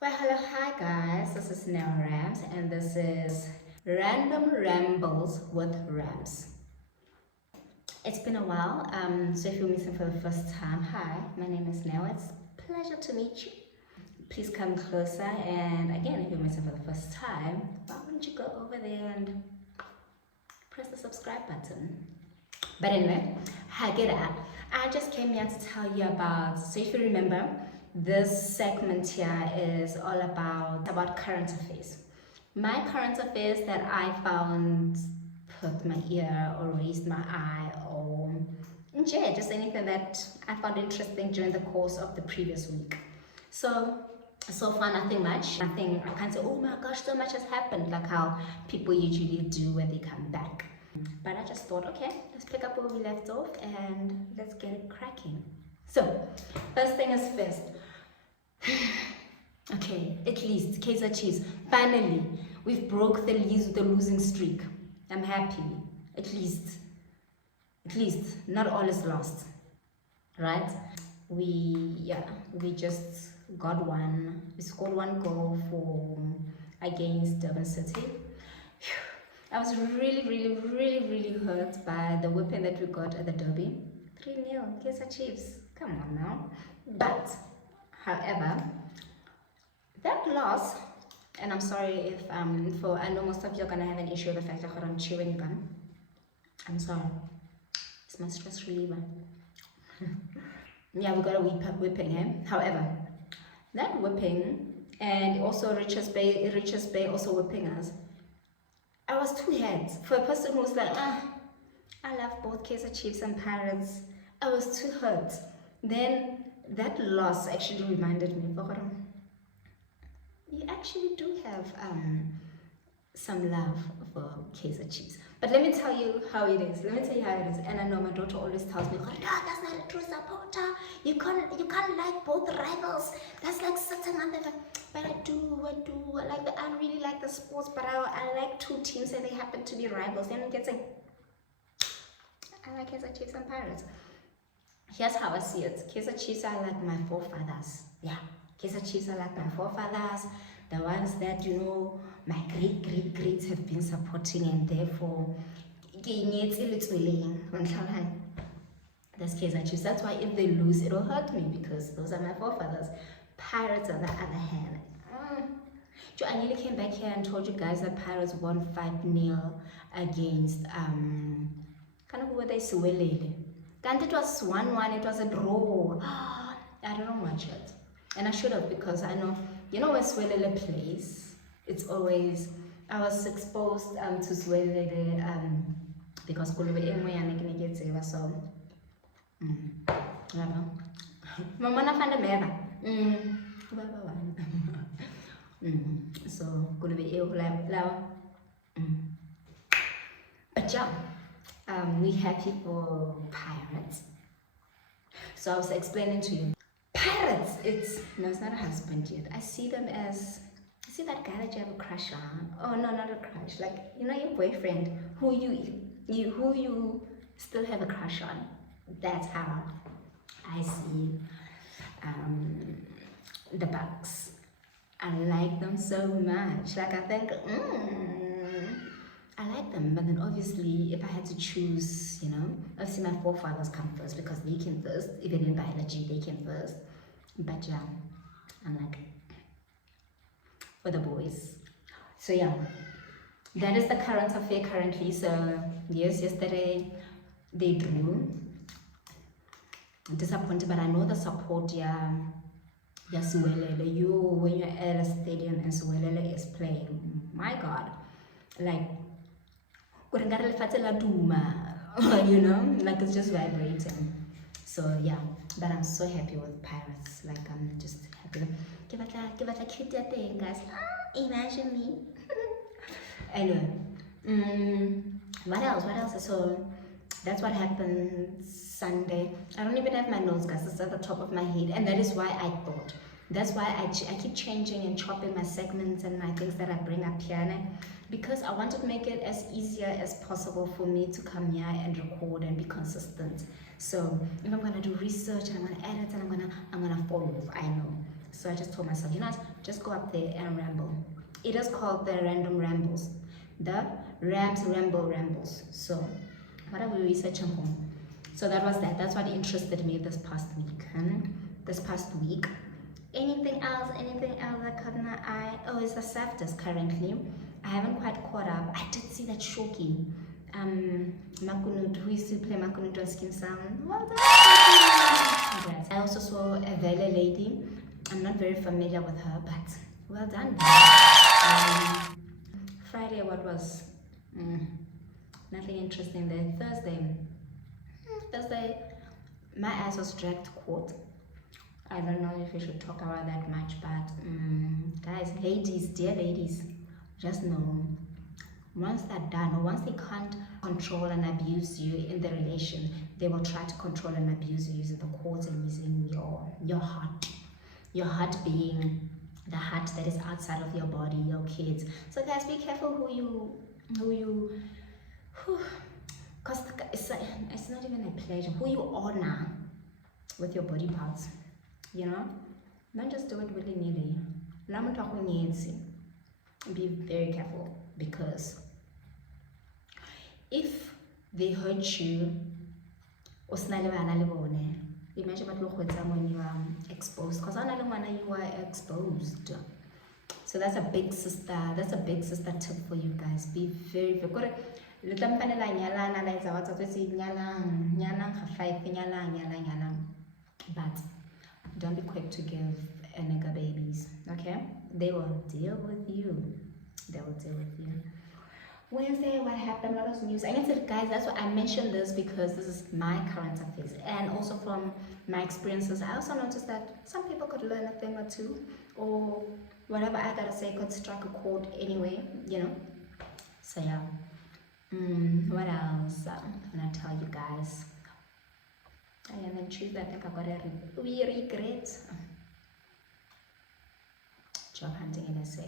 Well, hello, hi guys. This is Nell Rams, and this is Random Rambles with Rams. It's been a while. So if you're missing for the first time, hi, my name is Nell. It's a pleasure to meet you. Please come closer, and again, if you're missing for the first time, why don't you go over there and press the subscribe button? But anyway, hi, get up. I just came here to tell you about. So if you remember, this segment here is all about current affairs. My current affairs that I found, put my ear or raised my eye, or yeah, just anything that I found interesting during the course of the previous week. So far, nothing much. Nothing. I can't say, oh my gosh, so much has happened, like how people usually do when they come back. But I just thought, okay, let's pick up where we left off and let's get it cracking. So, first thing is first. Okay, at least Kaizer Chiefs. Finally, we've broke the losing streak. I'm happy. At least, not all is lost, right? We just got one. We scored one goal against Durban City. I was really hurt by the whipping that we got at the derby. 3-0, Kaizer Chiefs. Come on now. But, however, that loss, and I'm sorry if I know most of you are gonna have an issue with the fact that I'm chewing gum. I'm sorry. It's my stress reliever. Yeah, we got a whipping, eh? However, that whipping, and also Richards Bay also whipping us. I was two heads. For a person who was like, I love both Kaizer Chiefs and Pirates, I was too hurt. Then that loss actually reminded me, you actually do have some love for Kaizer Chiefs. But let me tell you how it is. And I know my daughter always tells me, no, that's not a true supporter. You can't like both rivals. That's like sitting on the. But I do. I really like the sports, but I like two teams and they happen to be rivals. And I'm getting. I like Kaizer Chiefs and Pirates. Here's how I see it. Kaizer Chiefs are like my forefathers. Yeah, Kaizer Chiefs are like my forefathers. The ones that, my greats have been supporting, and therefore, that's Kaizer Chiefs. That's why if they lose, it'll hurt me, because those are my forefathers. Pirates, on the other hand, I nearly came back here and told you guys that Pirates won 5-0 against who were they? Siwelele. And it was 1-1. It was a draw. I don't know much yet, and I should have, because I know. When Siwelele plays, it's always, I was exposed to Siwelele because so I know. Mama na fanda meba. So but yeah, we happy for Pirates. So I was explaining to you. Pirates, it's not a husband yet. I see them as, that guy that you have a crush on. Oh no, not a crush. Like, your boyfriend who you still have a crush on. That's how I see the Bucks. I like them so much. Like, I think, I like them. But then obviously, if I had to choose, obviously my forefathers come first, because they came first. Even in biology, they came first. But yeah, I'm like, for the boys. So yeah, that is the current affair currently. So yes, yesterday they drew. I'm disappointed, but I know the support, Siwelele. When you're at a stadium and Siwelele is playing, my God, like, like it's just vibrating. So yeah, but I'm so happy with Pirates. Like, I'm just happy. Give it a cute thing, guys. Imagine me. Anyway, what else? So that's what happened Sunday. I don't even have my notes, guys. It's at the top of my head, and that is why I thought. That's why I keep changing and chopping my segments and my things that I bring up here, because I want to make it as easier as possible for me to come here and record and be consistent. So if I'm gonna do research and I'm gonna edit and I'm gonna fall off, I know. So I just told myself, you know what, just go up there and ramble. It is called the Random Rambles. The Rams Rambles. So what are we researching for? So that was that. That's what interested me this past week. This past week. Anything else that caught my eye? Oh, it's the SAFTAs currently. I haven't quite caught up. I did see that Shoki. Makunut, who used to play Makunut on Skin Sound. Well done. Congrats. I also saw a Vele lady. I'm not very familiar with her, but well done. Friday, what was? Nothing interesting there. Thursday, my ass was dragged to court. I don't know if we should talk about that much, but guys, ladies, dear ladies, just know, once they're done, or once they can't control and abuse you in the relation, they will try to control and abuse you using the courts and using your heart. Your heart being the heart that is outside of your body, your kids. So guys, be careful who you because it's not even a pleasure, who you honor with your body parts, you know. Don't just do it willy-nilly. Be very careful, because if they hurt you, imagine when you are exposed, because you are exposed. So that's a big sister tip for you guys. Be very but don't be quick to give a nigga babies, okay? They will deal with you. Wednesday, what happened? What was news? I guess, guys, that's why I mentioned this, because this is my current affairs, and also from my experiences, I also noticed that some people could learn a thing or two, or whatever I gotta say could strike a chord anyway, you know. So yeah. What else? I'm gonna tell you guys. And then Tuesday, I think I got a regret. Job hunting in SA.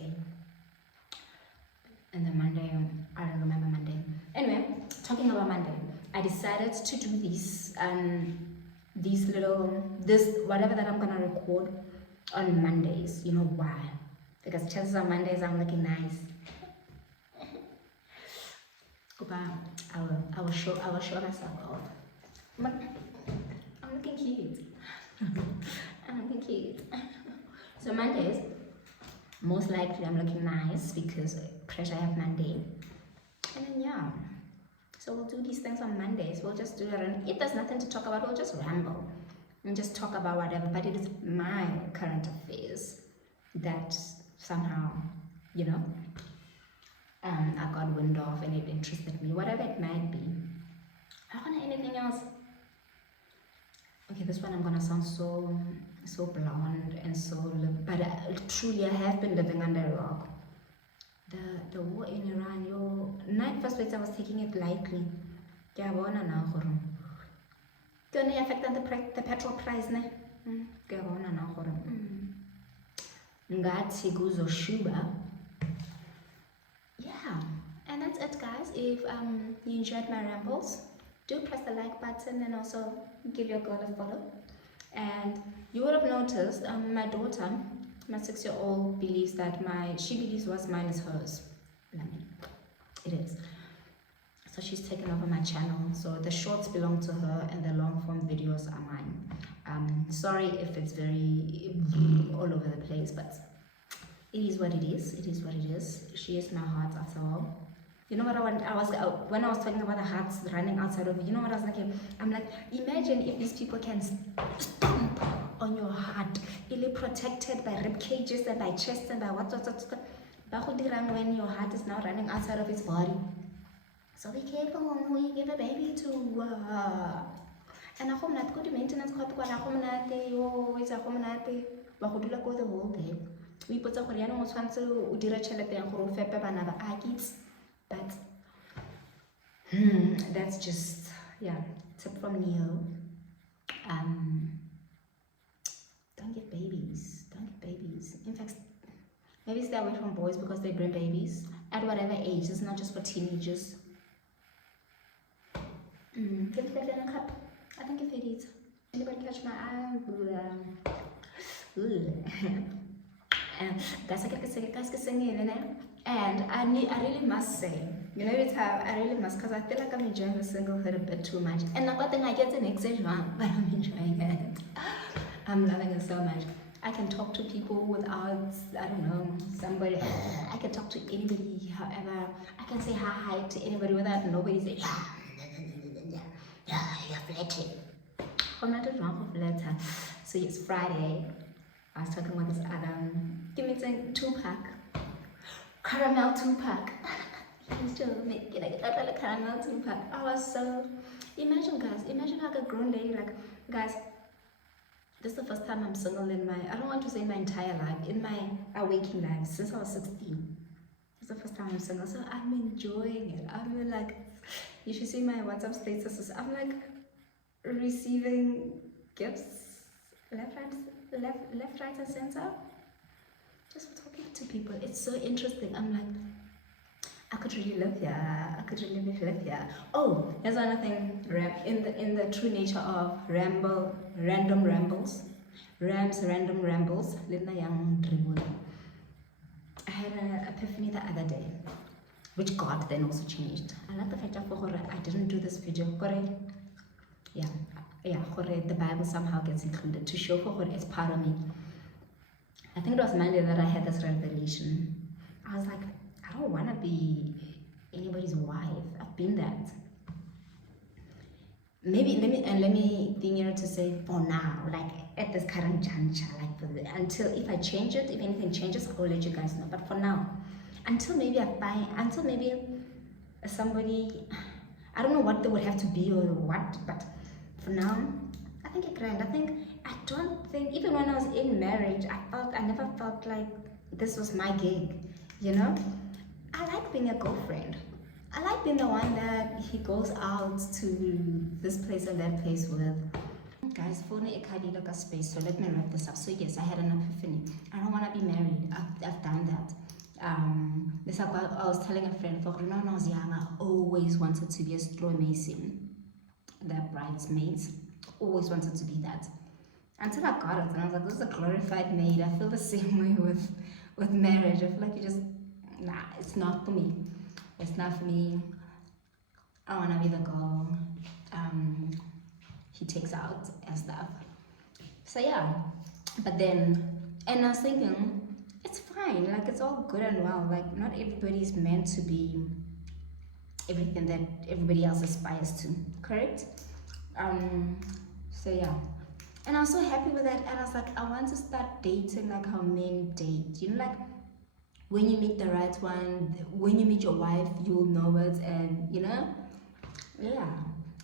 And then Monday, I don't remember Monday. Anyway, talking about Monday, I decided to do this whatever that I'm gonna record on Mondays. You know why? Because chances are Mondays I'm looking nice. I will show myself off. I'm looking cute. I'm looking cute. So Mondays, most likely I'm looking nice because pressure I have Monday. And then yeah. So we'll do these things on Mondays. We'll just do it, and if there's nothing to talk about, we'll just ramble and just talk about whatever. But it is my current affairs that somehow, you know, I got wind of and it interested me, whatever it might be. I don't want anything else. Okay, this one I'm gonna sound so blonde and but truly I have been living under a rock. The war in Iran, first weeks I was taking it lightly. Gonna affect the petrol price, ne? Yeah, and that's it, guys. If you enjoyed my rambles, do press the like button and also give your girl a follow. And you would have noticed my daughter, my 6-year-old, believes that she believes what's mine is hers. It is. So she's taken over my channel. So the shorts belong to her and the long form videos are mine. Sorry if it's very all over the place, but it is what it is. It is what it is. She is my heart after all. You know what when I was talking about the hearts running outside of you, you know what I was thinking? I'm like, imagine if these people can stomp on your heart, really protected by rib cages and by chest and by what. When your heart is now running outside of its body. So be careful who you give a baby to. And I hope not good maintenance cut kwa nakomenate yo it's a komenate ba go dula go the whole day. We put a Korean o tshwantse o dira tšhelete yang gore o fepe bana ba a kids. But that's just, yeah, tip from Neo. Don't get babies. In fact, maybe stay away from boys because they bring babies at whatever age. It's not just for teenagers. Give that in a cup. I think if it is. Anybody catch my eye? Ooh. Guys, and I really must say, you know, it's how I really must, because I feel like I'm enjoying the singlehood a bit too much. And I think I get an exit wrong, but I'm enjoying it. I'm loving it so much. I can talk to people without, I don't know, somebody. I can talk to anybody, however. I can say hi to anybody without nobody saying, you're flirting. I'm not wrong for flirt. So it's Friday. I was talking with this Adam. Give me a 2-pack. Caramel 2-pack. He's still making like a caramel 2-pack. I was so. Imagine, guys. Imagine like a grown lady. Like, guys, this is the first time I'm single in my. I don't want to say my entire life. In my waking life since I was 16. It's the first time I'm single, so I'm enjoying it. I'm like, you should see my WhatsApp statuses. I'm like receiving gifts left, right, and center. Just talking to people. It's so interesting. I'm like, I could really live here. I could really live here. Oh, here's another thing. In the true nature of random rambles, random rambles. I had an epiphany the other day, which God then also changed. I like the fact that I didn't do this video. Yeah, the Bible somehow gets included to show it's part of me. I think it was Monday that I had this revelation. I was like, I don't want to be anybody's wife. I've been that. Let me be here to say for now, like at this current juncture, like until if I change it, if anything changes, I'll let you guys know. But for now, until maybe somebody, I don't know what they would have to be or what, but for now, I think it's grand. I don't think, even when I was in marriage, I never felt like this was my gig, you know? I like being a girlfriend. I like being the one that he goes out to this place and that place with. Guys, phone like a space, so let me wrap this up. So yes, I had an epiphany. I don't want to be married. I've done that. I was telling a friend, when I was young, I always wanted to be a straw mason. The bridesmaids, always wanted to be that. Until I got it, and I was like, this is a glorified maid. I feel the same way with marriage. I feel like it's not for me. It's not for me. I want to be the girl he takes out and stuff. So yeah, but then, and I was thinking, it's fine. Like, it's all good and well. Like, not everybody's meant to be everything that everybody else aspires to, correct? So yeah, and I was so happy with that, and I was like, I want to start dating like how men date, you know, like when you meet the right one, when you meet your wife, you'll know it, and you know, yeah.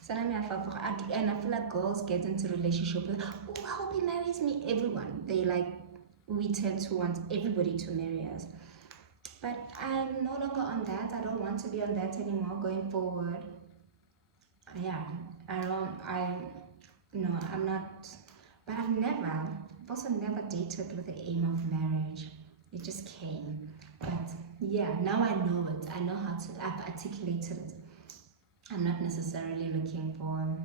So I mean, I feel like girls get into relationship with, oh, I hope he marries me. Everyone, we tend to want everybody to marry us. But I'm no longer on that. I don't want to be on that anymore going forward. Yeah, I'm not, but I've also never dated with the aim of marriage. It just came. But yeah, now I know it. I know I've articulated it. I'm not necessarily looking for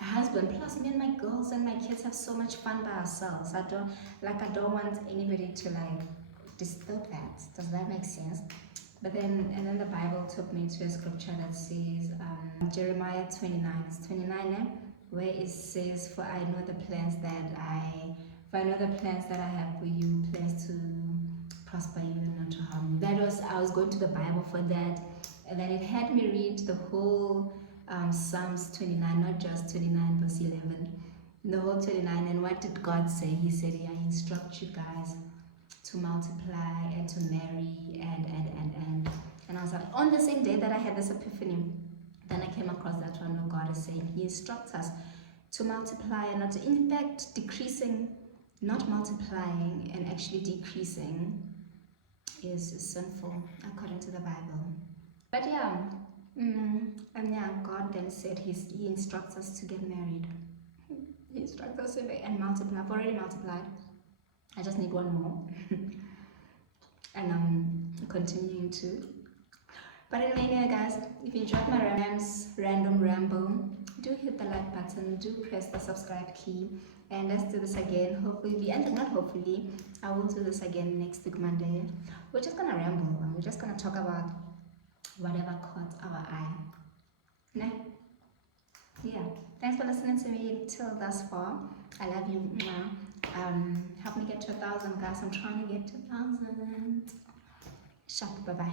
a husband. Plus, me and my girls and my kids have so much fun by ourselves. I don't want anybody to disturb that. Does that make sense? But then the Bible took me to a scripture that says, Jeremiah 29, it's 29, where it says, for I know the plans that I have for you, plans to prosper you and not to harm you. I was going to the Bible for that, and then it had me read the whole Psalms 29, not just 29 verse 11, the whole 29. And what did God say? He said, yeah, he instructs you guys to multiply and to marry and I was like, on the same day that I had this epiphany, then I came across that one where God is saying he instructs us to multiply and not to, in fact, decreasing, not multiplying, and actually decreasing is sinful according to the Bible. But yeah, and yeah, God then said he instructs us to get married. He instructs us to and multiply. I've already multiplied. I just need one more. And I'm continuing to. But anyway, guys, if you enjoyed my random ramble, do hit the like button, do press the subscribe key, and let's do this again. Hopefully, and not hopefully, I will do this again next week Monday. We're just gonna ramble. We're just gonna talk about whatever caught our eye. Nah. Yeah. Thanks for listening to me till thus far. I love you. Help me get to 1,000, guys. I'm trying to get to 1,000. Shop. Bye bye.